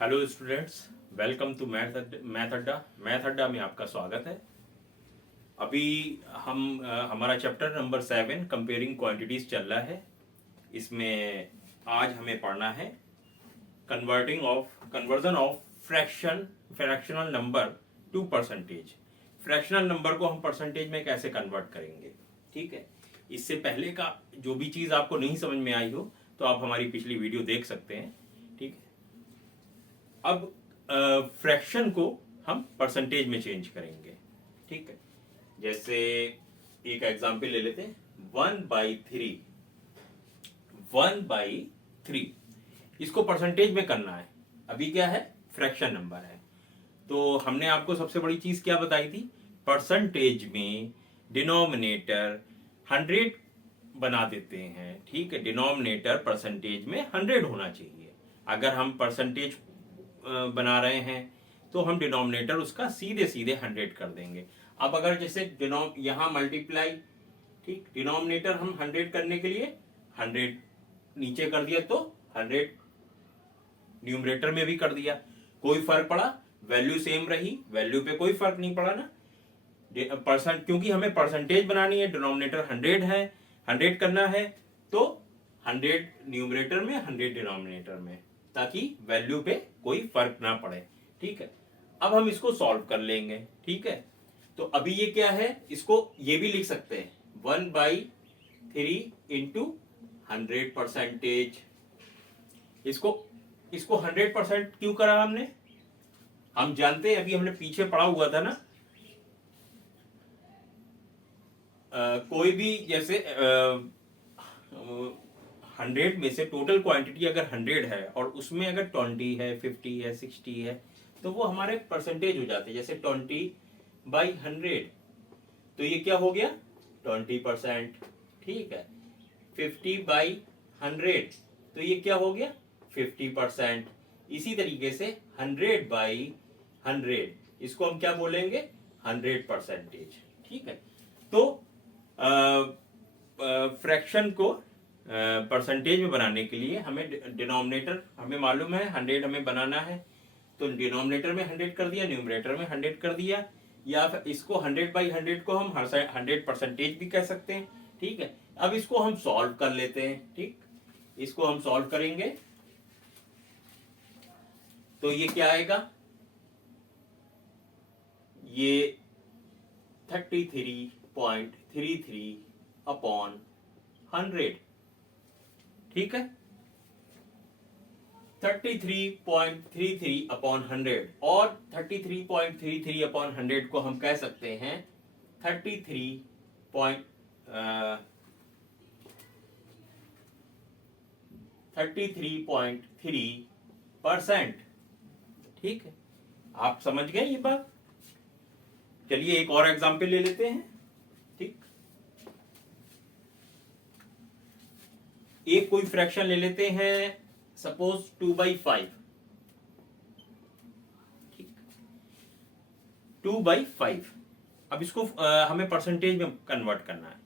Hello students, welcome to math Adda में आपका स्वागत है। अभी हमारा चैप्टर नंबर 7 कंपेयरिंग क्वांटिटीज चल रहा है। इसमें आज हमें पढ़ना है conversion of fractional number two percentage. Fractional number को हम परसेंटेज में कैसे कन्वर्ट करेंगे, ठीक है। इससे पहले का जो भी चीज़ आपको नहीं समझ में आई हो तो आप हमारी पिछली वीडियो देख सकते हैं, ठीक है। अब फ्रैक्शन को हम परसेंटेज में चेंज करेंगे, ठीक है। जैसे एक एग्जांपल ले लेते हैं, 1/3। 1/3 इसको परसेंटेज में करना है। अभी क्या है, फ्रैक्शन नंबर है। तो हमने आपको सबसे बड़ी चीज क्या बताई थी, परसेंटेज में डिनोमिनेटर 100 बना देते हैं, ठीक है। डिनोमिनेटर परसेंटेज में 100 होना चाहिए। अगर हम परसेंटेज बना रहे हैं तो हम डिनोमिनेटर उसका सीधे सीधे 100 कर देंगे। अब अगर जैसे यहाँ मल्टीप्लाई, ठीक, डिनोमिनेटर हम 100 करने के लिए 100 नीचे कर दिया तो 100 न्यूमरेटर में भी कर दिया, कोई फर्क पड़ा, वैल्यू सेम रही, वैल्यू पे कोई फर्क नहीं पड़ा ना। क्योंकि हमें परसेंटेज बनानी है, डिनोमिनेटर 100 है, 100 करना है तो 100 न्यूमरेटर में 100 डिनोमिनेटर में, ताकि वैल्यू पे कोई फर्क ना पड़े, ठीक है। अब हम इसको सॉल्व कर लेंगे, ठीक है। तो अभी ये क्या है, इसको ये भी लिख सकते हैं 1/3 इंटू 100%। इसको 100% क्यों करा हमने, हम जानते हैं, अभी हमने पीछे पढ़ा हुआ था ना। कोई भी जैसे 100 में से टोटल क्वांटिटी अगर 100 है और उसमें अगर 20 है, 50 है, 60 है, तो वो हमारे परसेंटेज हो जाते हैं। जैसे 20/100 तो ये क्या हो गया, 20%, ठीक है। 50/100 तो ये क्या हो गया, 50%। इसी तरीके से 100/100 इसको हम क्या बोलेंगे, 100%, ठीक है। तो फ्रैक्शन को परसेंटेज में बनाने के लिए हमें डिनोमिनेटर, हमें मालूम है 100 हमें बनाना है, तो डिनोमिनेटर में 100 कर दिया, न्यूमरेटर में 100 कर दिया, या फिर इसको 100/100 को हम 100% भी कह सकते हैं, ठीक है। अब इसको हम सॉल्व कर लेते हैं, ठीक। इसको हम सॉल्व करेंगे तो ये क्या आएगा, ये 33.33/100, ठीक है। 33.33/100 और 33.33/100 को हम कह सकते हैं 33.3%, ठीक है। आप समझ गए ये बात। चलिए एक और एग्जांपल ले लेते हैं, ठीक। एक कोई फ्रैक्शन ले लेते हैं, सपोज 2/5, ठीक, 2/5। अब इसको हमें परसेंटेज में कन्वर्ट करना है,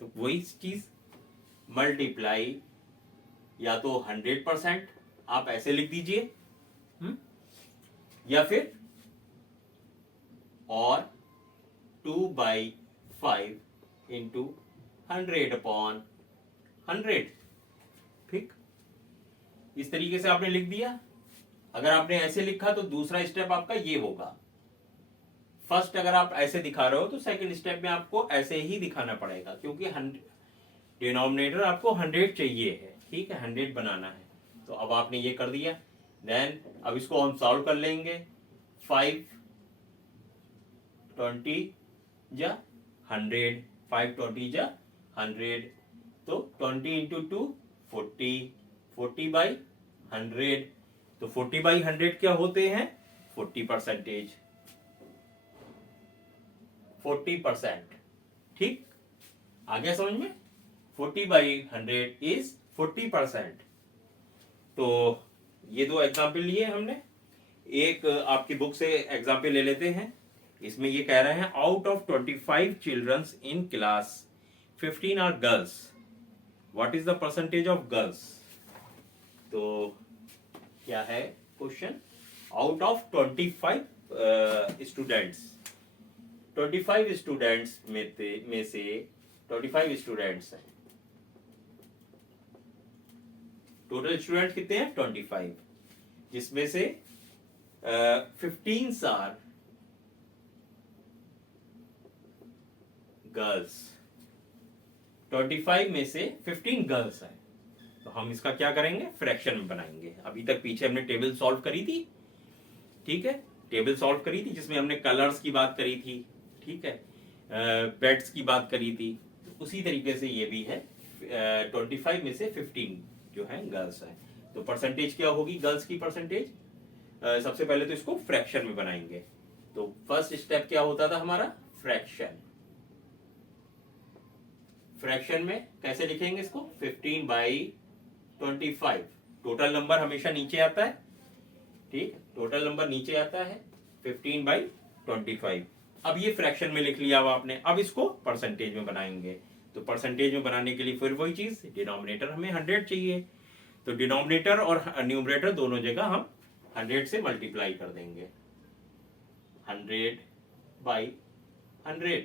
तो वही चीज मल्टीप्लाई, या तो 100% आप ऐसे लिख दीजिए, या फिर और 2/5 इंटू 100/100, ठीक। इस तरीके से आपने लिख दिया। अगर आपने ऐसे लिखा तो दूसरा स्टेप आपका ये होगा। फर्स्ट अगर आप ऐसे दिखा रहे हो तो सेकंड स्टेप में आपको ऐसे ही दिखाना पड़ेगा, क्योंकि डिनोमिनेटर आपको 100 चाहिए है, ठीक है, 100 बनाना है। तो अब आपने ये कर दिया, देन अब इसको हम सॉल्व कर लेंगे। 5 20 जा 100, 5 20 जा 100, तो 20 इंटू 2 40, 40/100, तो 40/100 क्या होते हैं, 40%, 40%, ठीक। आ गया समझ में, 40/100 इज 40%। तो ये दो एग्जाम्पल लिए हमने। एक आपकी बुक से एग्जाम्पल ले लेते हैं। इसमें ये कह रहे हैं, out of 25 childrens in class 15 are girls, what is the percentage of girls. तो क्या है, question, out of 25 students, 25 students में से 25 स्टूडेंट्स हैं, टोटल स्टूडेंट्स कितने हैं 25, जिसमें से 15 आर गर्ल्स, 25 में से 15 गर्ल्स हैं, तो हम इसका क्या करेंगे, फ्रैक्शन में बनाएंगे। अभी तक पीछे हमने टेबल सॉल्व करी थी, ठीक है, टेबल सॉल्व करी थी जिसमें हमने कलर्स की बात करी थी, ठीक है, बेड्स की बात करी थी, तो उसी तरीके से ये भी है। 25 में से 15 जो है गर्ल्स हैं, तो परसेंटेज क्या होगी गर्ल्स की परसेंटेज, सबसे पहले तो इसको फ्रैक्शन में बनाएंगे। तो फर्स्ट स्टेप क्या होता था हमारा, फ्रैक्शन। फ्रैक्शन में कैसे लिखेंगे इसको, 15/25, टोटल नंबर हमेशा नीचे आता है, ठीक, टोटल नंबर नीचे आता है 15/25। अब ये फ्रैक्शन में लिख लिया अब आपने, अब इसको परसेंटेज में बनाएंगे। तो परसेंटेज में बनाने के लिए फिर वही चीज, डिनोमिनेटर हमें 100 चाहिए, तो डिनोमिनेटर और न्यूमरेटर दोनों जगह हम 100 से मल्टीप्लाई कर देंगे, 100/100,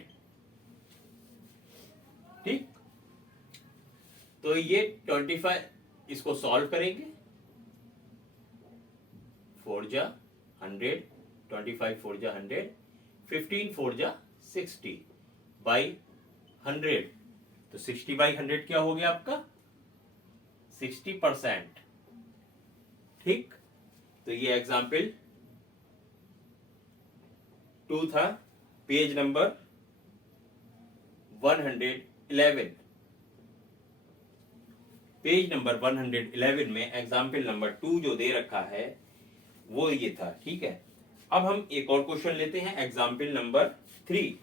ठीक। तो ये 25 इसको सॉल्व करेंगे, 4 जा 100, 25 4 जा 100, 15 4 जा 60/100, तो 60/100 क्या हो गया आपका 60%, ठीक। तो ये एग्जाम्पल 2 था, पेज नंबर 111, पेज नंबर 111 में एग्जाम्पल नंबर 2 जो दे रखा है वो ये था, ठीक है। अब हम एक और क्वेश्चन लेते हैं, एग्जाम्पल नंबर 3।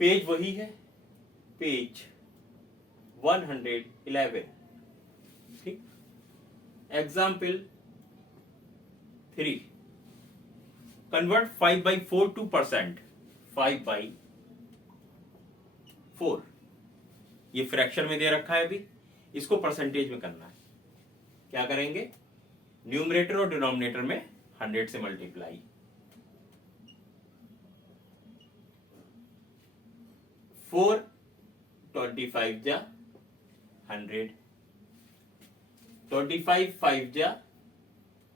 पेज वही है, पेज 111, ठीक। एग्जाम्पल 3, कन्वर्ट 5/4 टू परसेंट, 5/4, ये फ्रैक्शन में दे रखा है, अभी इसको परसेंटेज में करना है। क्या करेंगे, न्यूमरेटर और डिनोमिनेटर में 100 से मल्टीप्लाई, 4 25 जा 100, 25 5 जा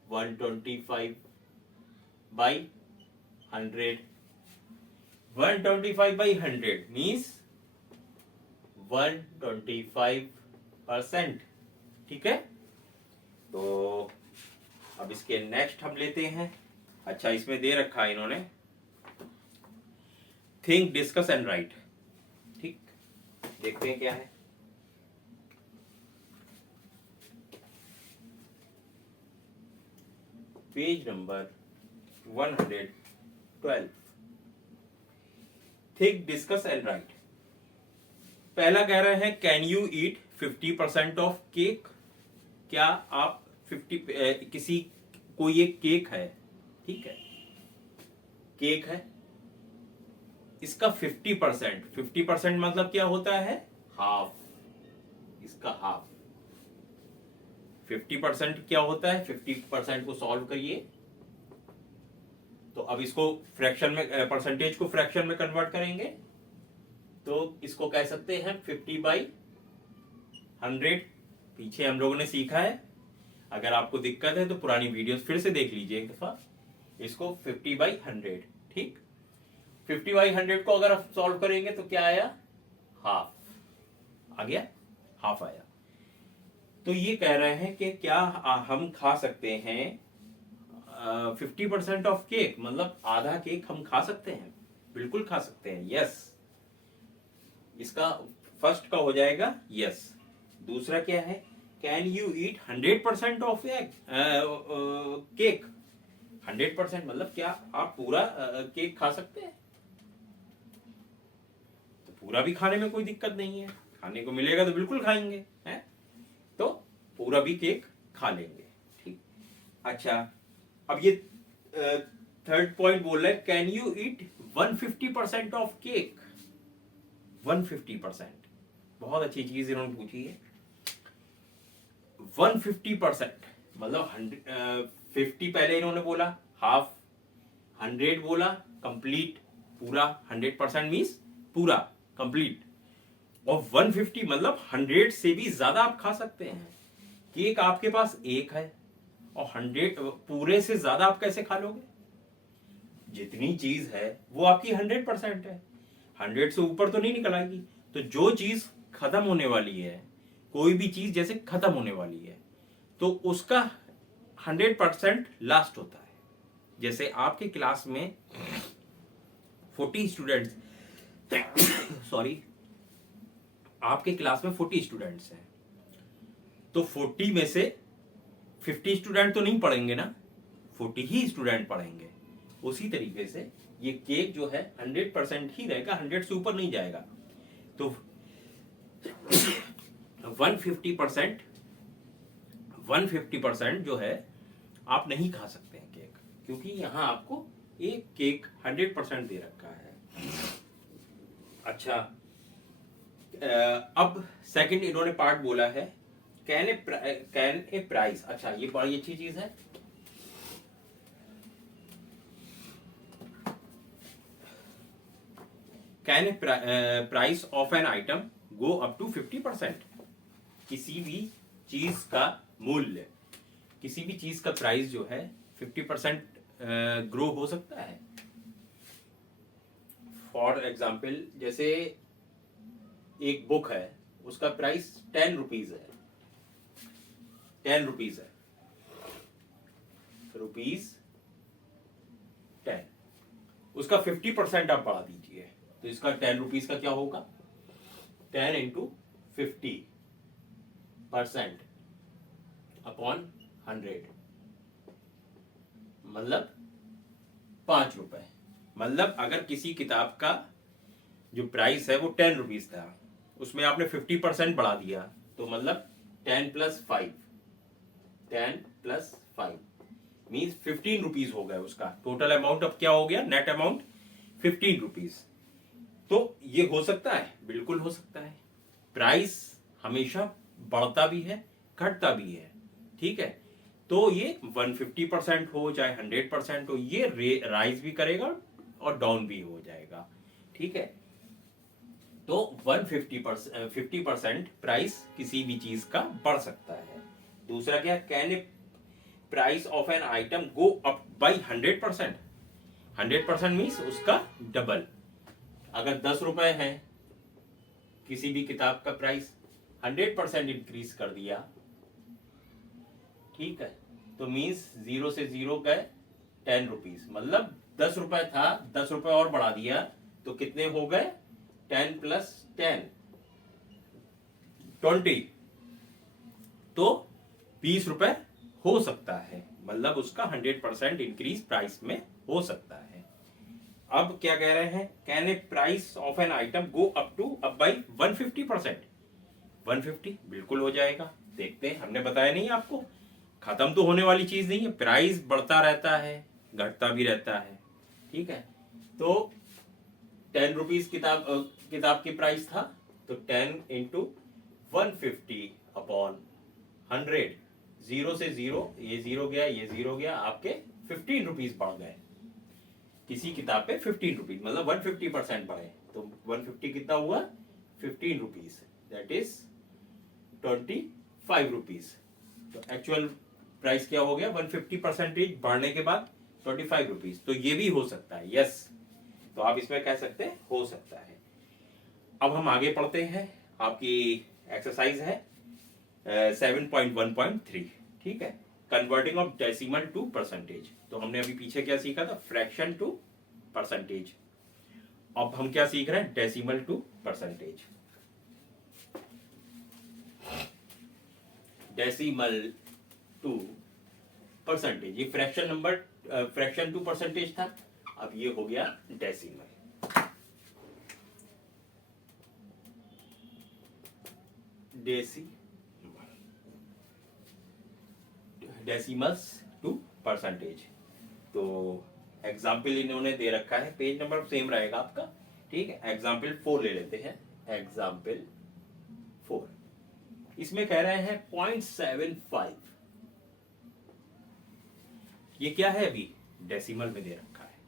125/100, 125/100 मीन्स 125%, ठीक है। तो अब इसके नेक्स्ट हम लेते हैं, अच्छा इसमें दे रखा है इन्होंने, थिंक डिस्कस एंड राइट, ठीक, देखते हैं क्या है। Page number 112, think discuss and right. पहला कह रहे हैं can you eat 50% of cake, क्या आप 50 किसी कोई एक केक है, ठीक है, केक है, इसका 50% मतलब क्या होता है, हाफ, इसका हाफ, 50% क्या होता है, 50% को सॉल्व करिए, तो अब इसको फ्रैक्शन में, परसेंटेज को फ्रैक्शन में कन्वर्ट करेंगे, तो इसको कह सकते हैं 50/100, पीछे हम लोगों ने सीखा है, अगर आपको दिक्कत है तो पुरानी वीडियोस फिर से देख लीजिए एक दफा, इसको 50/100, ठीक। 50/100 को अगर आप सॉल्व करेंगे तो क्या आया, हाफ आ गया, हाफ आया। तो ये कह रहे हैं कि क्या हम खा सकते हैं 50% ऑफ केक, मतलब आधा केक हम खा सकते हैं, बिल्कुल खा सकते हैं, यस, इसका फर्स्ट का हो जाएगा यस। दूसरा क्या है, can you eat 100% of egg cake, 100% मतलब क्या आप पूरा केक खा सकते हैं, तो पूरा भी खाने में कोई दिक्कत नहीं है, खाने को मिलेगा तो बिल्कुल खाएंगे, है, तो पूरा भी केक खा लेंगे, ठीक। अच्छा अब ये थर्ड पॉइंट बोल रहा है can you eat 150% of cake, 150%, बहुत अच्छी चीज इन्होंने पूछी है। 150% मतलब 50 पहले इन्होंने बोला, हाफ, 100 बोला कंप्लीट, पूरा 100% मीन्स पूरा कंप्लीट, और 150 मतलब 100 से भी ज्यादा आप खा सकते हैं। केक आपके पास एक है और 100 पूरे से ज्यादा आप कैसे खा लोगे? जितनी चीज है वो आपकी 100% है, 100 से ऊपर तो नहीं निकल आएगी। तो जो चीज खत्म होने वाली है, कोई भी चीज जैसे खत्म होने वाली है, तो उसका 100% लास्ट होता है। जैसे आपके क्लास में 40 स्टूडेंट्स सॉरी, आपके क्लास में 40 स्टूडेंट्स हैं, तो 40 में से 50 स्टूडेंट तो नहीं पढ़ेंगे ना, 40 ही स्टूडेंट पढ़ेंगे। उसी तरीके से ये केक जो है 100% ही रहेगा, 100 से ऊपर नहीं जाएगा। तो 150% जो है आप नहीं खा सकते हैं केक, क्योंकि यहां आपको एक केक 100% दे रखा है। अच्छा, अब सेकंड इन्होंने पार्ट बोला है, कैन ए प्राइस। अच्छा, ये बड़ी अच्छी चीज है। Can a price of an item go up to 50%। किसी भी चीज का मूल्य, किसी भी चीज का प्राइस जो है 50% ग्रो हो सकता है। फॉर एग्जाम्पल, जैसे एक बुक है, उसका प्राइस 10 रुपीज है, 10 रुपीज है, रुपीज 10, उसका 50% आप बढ़ा दीजिए, तो इसका 10 रुपीज का क्या होगा? 10 इंटू 50% अपॉन 100, मतलब 5 रुपए। मतलब अगर किसी किताब का जो प्राइस है वो 10 रुपीज था, उसमें आपने 50% बढ़ा दिया, तो मतलब 10 प्लस 5, 10 प्लस 5 मीन्स 15 रुपीज हो गया। उसका टोटल अमाउंट अब क्या हो गया? Net amount 15 rupees. तो ये हो सकता है, बिल्कुल हो सकता है। प्राइस हमेशा बढ़ता भी है, घटता भी है, ठीक है। तो ये 150% हो चाहे 100% हो, ये राइज भी करेगा और डाउन भी हो जाएगा, ठीक है। तो 50% प्राइस किसी भी चीज का बढ़ सकता है। दूसरा क्या? Can a price of an item go up by 100%। 100% means उसका डबल। अगर 10 रुपए है किसी भी किताब का प्राइस, 100% इंक्रीज कर दिया, ठीक है, तो मीन्स 0 से 0 गए 10 रुपीज, मतलब 10 रुपए था, 10 रुपए और बढ़ा दिया, तो कितने हो गए? 10 प्लस 10 20, तो 20 रुपए हो सकता है। मतलब उसका 100% इंक्रीज प्राइस में हो सकता है। अब क्या कह रहे हैं? Can a price of an item go up by 150%? 150 बिल्कुल हो जाएगा। देखते हैं, हमने बताया नहीं आपको, खत्म तो होने वाली चीज नहीं है, प्राइस बढ़ता रहता है, घटता भी रहता है, ठीक है। तो 10 रुपीज किताब की प्राइस था, तो 10 इंटू 150 अपॉन 100, 0 से 0, ये 0 गया, ये 0 गया, आपके 15 रुपीज बढ़ गए। किसी किताब पे 15 रुपीज मतलब 150% बढ़े, तो 150 कितना हुआ? 15 रुपीज, दैट इज 25 रुपीज। तो एक्चुअल प्राइस क्या हो गया? 150% बढ़ने के बाद 25 रुपीज। तो ये भी हो सकता है, यस। तो आप इसमें कह सकते हैं हो सकता है। अब हम आगे पढ़ते हैं। आपकी एक्सरसाइज है 7.1.3, ठीक है, converting of decimal to percentage. तो हमने अभी पीछे क्या सीखा था? Fraction to percentage. अब हम क्या सीख रहे हैं? Decimal to percentage. Decimal to percentage, ये fraction number, fraction to percentage था, अब ये हो गया डेसिमल। Decimals to percentage. तो एग्जाम्पल इन्होंने दे रखा है, पेज नंबर सेम रहेगा आपका, ठीक है। एग्जाम्पल 4 ले लेते हैं। एग्जाम्पल 4। इसमें कह रहे हैं 0.75। ये क्या है, अभी डेसिमल में दे रखा है,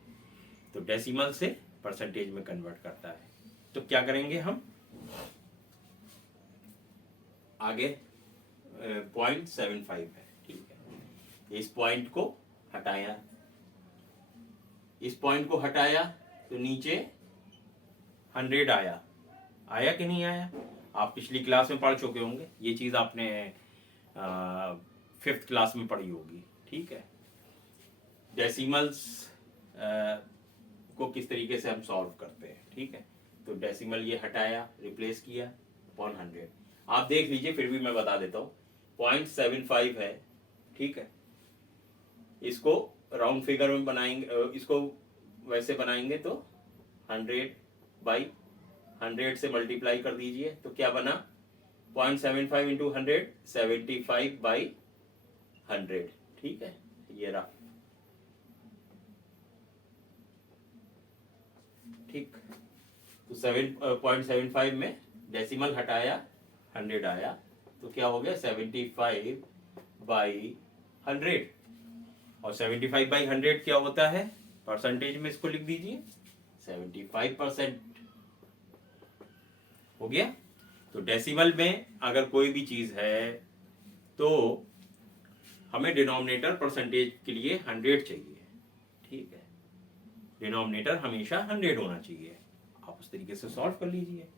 तो डेसिमल से परसेंटेज में कन्वर्ट करता है। तो क्या करेंगे हम आगे, 0.75 है, ठीक है। इस पॉइंट को हटाया, इस पॉइंट को हटाया तो नीचे 100 आया, आया कि नहीं आया? आप पिछली क्लास में पढ़ चुके होंगे, ये चीज आपने 5th क्लास में पढ़ी होगी, ठीक है। डेसिमल्स को किस तरीके से हम सॉल्व करते हैं, ठीक है। तो डेसिमल ये हटाया, रिप्लेस किया अपॉन 100। आप देख लीजिए, फिर भी मैं बता देता हूँ। 0.75 है, ठीक है। इसको राउंड फिगर में बनाएंगे, इसको वैसे बनाएंगे तो 100/100 से मल्टीप्लाई कर दीजिए, तो क्या बना? 0.75 इंटू 100, 75/100, ठीक है। ये रहा, ठीक। तो 7.75 में डेसिमल हटाया, 100 आया, तो क्या हो गया? 75/100। और 75/100 क्या होता है परसेंटेज में? इसको लिख दीजिए, 75% हो गया। तो डेसिमल में अगर कोई भी चीज है तो हमें डिनोमिनेटर परसेंटेज के लिए 100 चाहिए, ठीक है। डिनोमिनेटर हमेशा 100 होना चाहिए। आप उस तरीके से सॉल्व कर लीजिए।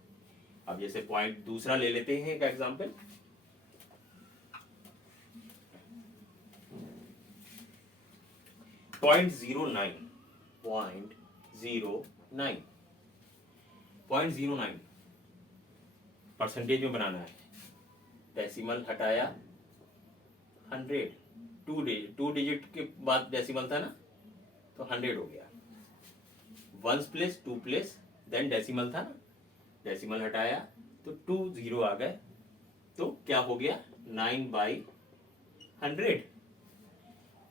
अब जैसे पॉइंट दूसरा ले लेते हैं, एक एग्जांपल। पॉइंट 0.09 परसेंटेज में बनाना है। डेसिमल हटाया 100, टू डिजिट के बाद डेसिमल था ना, तो 100 हो गया। Ones place, two place, then decimal था ना, डेसिमल हटाया तो 2 0 आ गए, तो क्या हो गया? 9/100।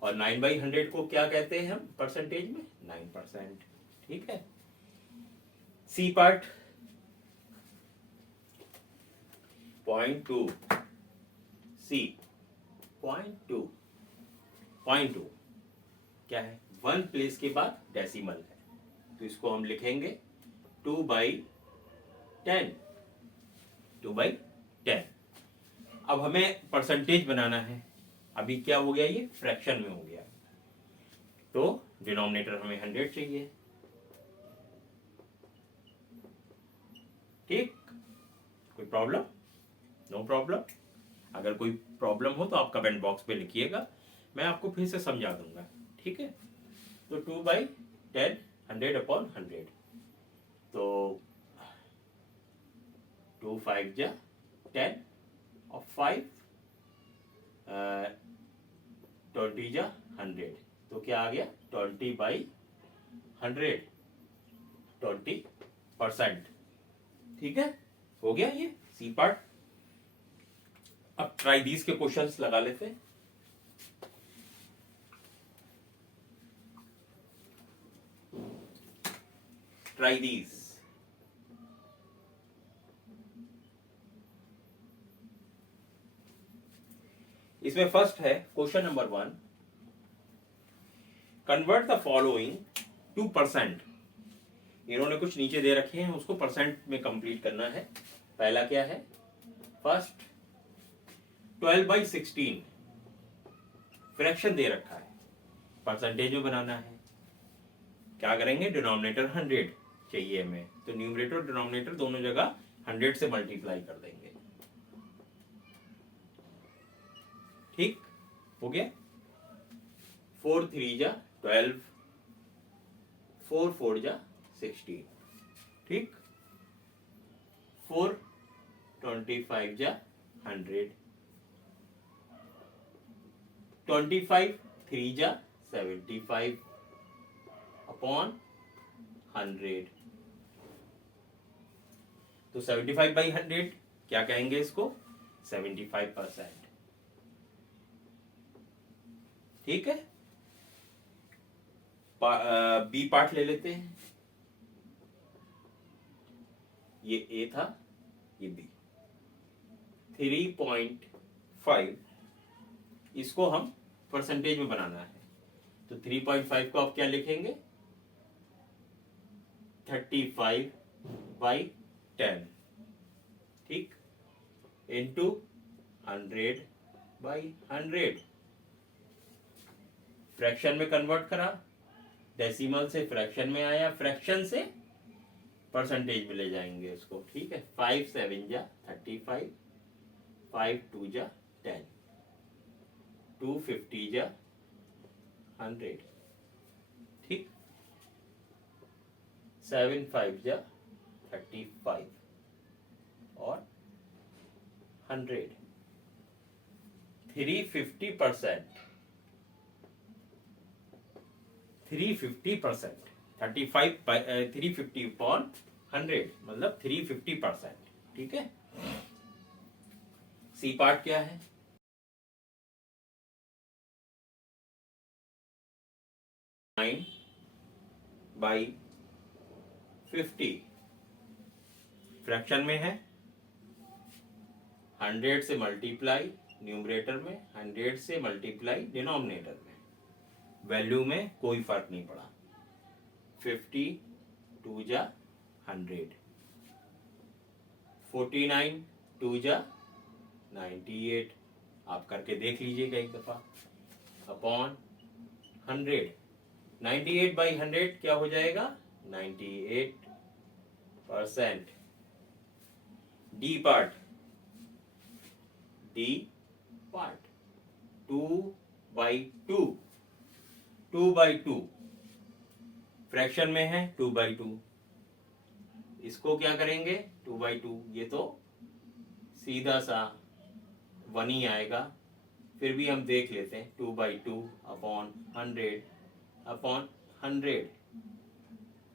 और 9/100 को क्या कहते हैं हम परसेंटेज में? 9%, ठीक है। सी पार्ट 0.2, सी 0.2 क्या है? 1 प्लेस के बाद डेसिमल है, तो इसको हम लिखेंगे 2/10, 2/10। अब हमें परसेंटेज बनाना है। अभी क्या हो गया? ये फ्रैक्शन में हो गया, तो डिनोमिनेटर हमें 100 चाहिए, ठीक। कोई प्रॉब्लम? No problem. अगर कोई प्रॉब्लम हो तो आप कमेंट बॉक्स में लिखिएगा, मैं आपको फिर से समझा दूंगा, ठीक है। तो 2/10, 100/100, तो 2 5 जा 10 और 5 20 जा 100, तो क्या आ गया? 20/100, 20%, ठीक है। हो गया ये सी पार्ट। अब ट्राई दीज के क्वेश्चंस लगा लेते हैं। Try these. इसमें फर्स्ट है question number 1, convert the following two percent. इन्होंने कुछ नीचे दे रखे हैं, उसको परसेंट में कंप्लीट करना है। पहला क्या है? फर्स्ट 12/16 फ्रैक्शन दे रखा है, परसेंटेज में बनाना है। क्या करेंगे? डिनोमिनेटर 100 चाहिए हमें, तो न्यूमरेटर डिनोमिनेटर दोनों जगह 100 से मल्टीप्लाई कर देंगे, ठीक हो गया। 4 3 जा 12, 4 4 जा 16, ठीक। 4 25 जा 100, 25 3 जा 75 अपॉन 100, तो 75/100 क्या कहेंगे इसको? 75%, ठीक है। बी पार्ट ले लेते हैं। ये ए था, ये बी। 3.5, इसको हम परसेंटेज में बनाना है। तो 3.5 को आप क्या लिखेंगे, 35/10, ठीक, इंटू 100/100। फ्रैक्शन में कन्वर्ट करा, डेसिमल से फ्रैक्शन में आया, फ्रैक्शन से परसेंटेज में ले जाएंगे उसको, ठीक है। 5 7 जा 35, 5 2 जा 10, 2 50 जा 100, ठीक, 7 5 जा 35 और 100। 350%, 350%, 350/100 मतलब 350%, ठीक है। सी पार्ट क्या है, बाई 50, फ्रैक्शन में है, 100 से मल्टीप्लाई न्यूमरेटर में, 100 से मल्टीप्लाई डिनोमिनेटर में, वैल्यू में कोई फर्क नहीं पड़ा। 50 2 जा 100, 49 2 जा 98, आप करके देख लीजिएगा एक दफा, अपॉन 100। 98/100 क्या हो जाएगा, 98%। D part, D part 2/2, 2/2, fraction में है 2/2, इसको क्या करेंगे 2/2, ये तो सीधा सा 1 ही आएगा, फिर भी हम देख लेते हैं। 2/2 अपॉन 100/100,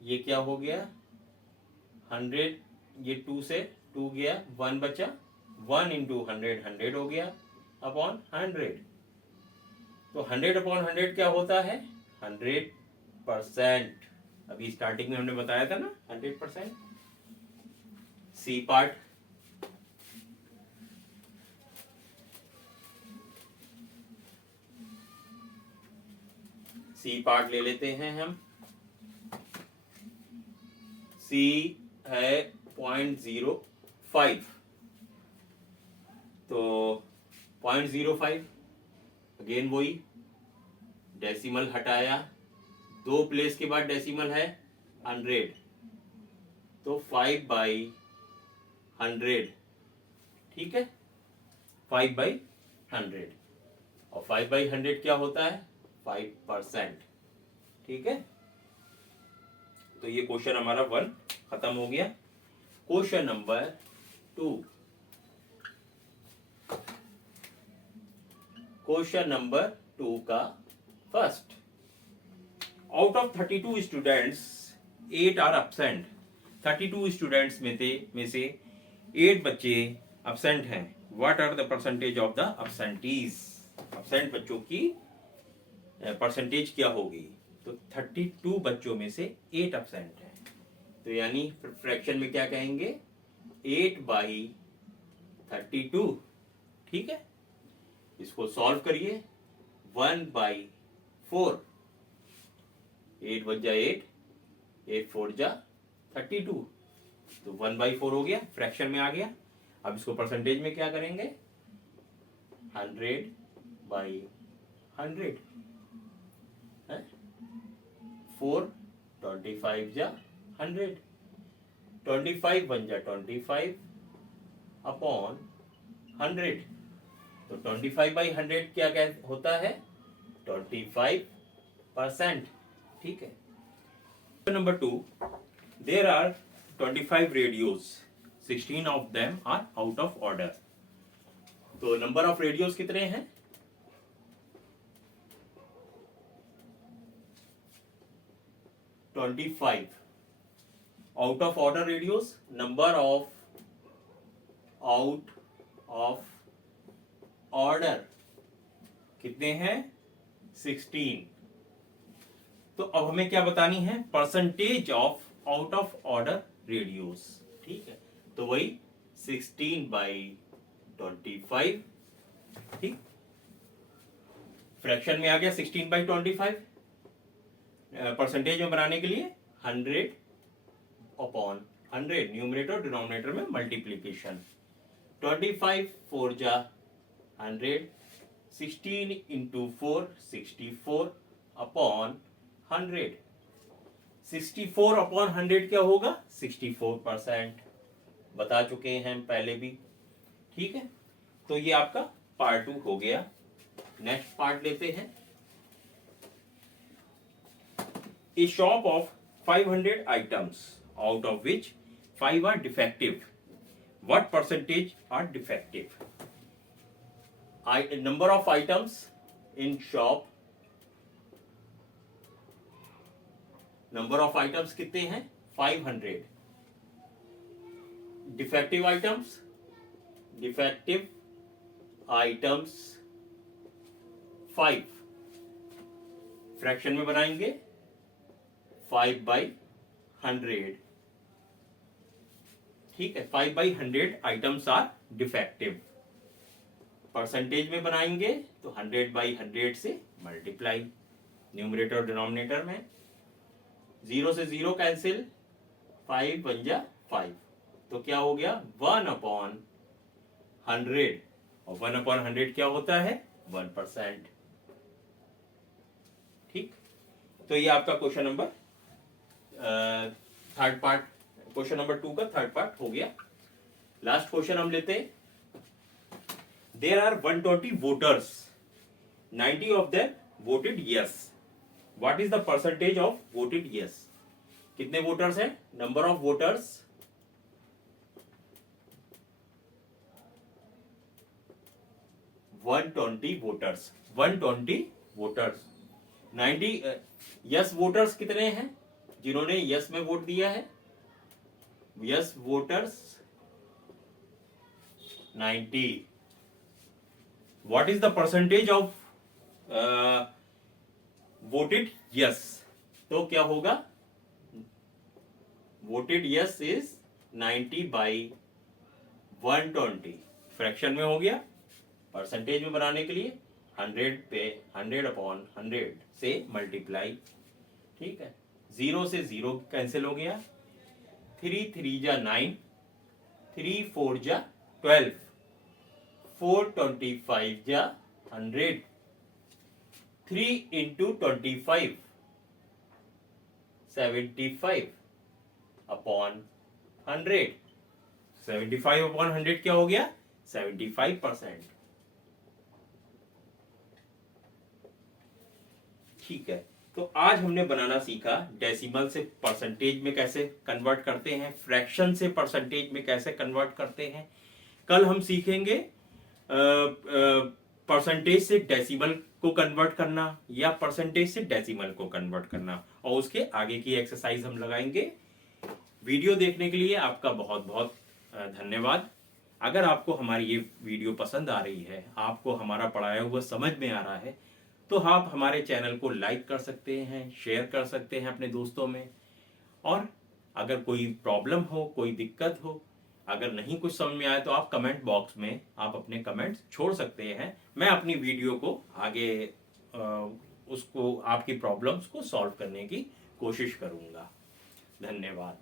ये क्या हो गया 100, ये 2 से 2 गया, 1 बचा, 1 इंटू 100 100 हो गया, अपॉन 100। तो 100/100 क्या होता है, 100%। अभी स्टार्टिंग में हमने बताया था ना 100%। सी पार्ट, सी पार्ट ले लेते हैं हम। सी है 0.05, तो 0.05, अगेन वही डेसिमल हटाया, 2 प्लेस के बाद डेसिमल है 100, तो 5/100, ठीक है, 5/100, और 5/100 क्या होता है 5%, ठीक है। तो ये क्वेश्चन हमारा 1 खत्म हो गया। क्वेश्चन नंबर 2, क्वेश्चन नंबर 2 का first, out of 32 students 8 are absent. 32 students में से 8 बच्चे एब्सेंट हैं। What are the percentage of the absentees, absent बच्चों की परसेंटेज क्या होगी। तो 32 बच्चों में से 8 एब्सेंट हैं, तो यानी फ्रैक्शन में क्या कहेंगे 8/32, ठीक है। इसको सॉल्व करिए, 1/4, 8 बच जा 8, 8 4 जा 32, तो 1/4 हो गया, फ्रैक्शन में आ गया। अब इसको परसेंटेज में क्या करेंगे 100/100, 4 25 जा 100, 25 बन जा 25 अपॉन 100, तो 25/100 क्या होता है 25%, ठीक है। Number 2, there are 25 radios, 16 of them are out of order. तो नंबर ऑफ रेडियोस कितने हैं 25, out of order radios, number of out of order कितने हैं 16। तो अब हमें क्या बतानी है percentage of out of order radios, ठीक है। तो वही 16/25, 25, ठीक। फ्रैक्शन में आ गया 16/25, परसेंटेज में बनाने के लिए 100/100, न्यूमरेटर और डिनोमिनेटर में मल्टीप्लीकेशन। 25 4 जा 100, 16 इंटू 4 64/100, 64/100 क्या होगा? 64%, बता चुके हैं हम पहले भी, ठीक है। तो ये आपका पार्ट 2 हो गया। नेक्स्ट पार्ट लेते हैं। A shop of 500 items, out of which 5 are defective. What percentage are defective? Number of items in shop. Number of items कितने हैं? 500. Defective items. Defective items 5. Fraction में बनाएंगे 5/100, ठीक है। 5/100 आइटम्स आर डिफेक्टिव। परसेंटेज में बनाएंगे तो 100/100 से मल्टीप्लाई, न्यूमरेटर और डिनोमिनेटर में 0 से 0 कैंसिल, 5 बन जा 5, तो क्या हो गया? 1/100, और 1/100 क्या होता है? 1%, ठीक। तो ये आपका question number third part, question number 2 का थर्ड पार्ट हो गया। लास्ट क्वेश्चन हम लेते हैं। There are 120 voters, 90 of them voted yes. What is the percentage of voted yes? कितने वोटर्स हैं? Number of voters 120 voters, 120 voters, 90 yes voters कितने हैं जिन्होंने यस में वोट दिया है? Yes voters 90। What is the percentage of voted yes? तो क्या होगा? वोटेड यस इज 90/120, फ्रैक्शन में हो गया। परसेंटेज में बनाने के लिए 100/100 से मल्टीप्लाई, ठीक है। 0 से 0 कैंसिल हो गया, 3 3 जा 9, 3 4 जा 12, 425 जा 100, 3 इंटू 25 75/100, 75/100 क्या हो गया? 75%, ठीक है। तो आज हमने बनाना सीखा डेसिमल से परसेंटेज में कैसे कन्वर्ट करते हैं, फ्रैक्शन से परसेंटेज में कैसे कन्वर्ट करते हैं। कल हम सीखेंगे परसेंटेज से डेसिमल को कन्वर्ट करना या परसेंटेज से डेसिमल को कन्वर्ट करना, और उसके आगे की एक्सरसाइज हम लगाएंगे। वीडियो देखने के लिए आपका बहुत बहुत धन्यवाद। अगर आपको हमारी ये वीडियो पसंद आ रही है, आपको हमारा पढ़ाया हुआ समझ में आ रहा है, तो आप हमारे चैनल को लाइक कर सकते हैं, शेयर कर सकते हैं अपने दोस्तों में। और अगर कोई प्रॉब्लम हो, कोई दिक्कत हो, अगर नहीं कुछ समझ में आए, तो आप कमेंट बॉक्स में आप अपने कमेंट्स छोड़ सकते हैं। मैं अपनी वीडियो को आगे उसको आपकी प्रॉब्लम्स को सॉल्व करने की कोशिश करूंगा। धन्यवाद।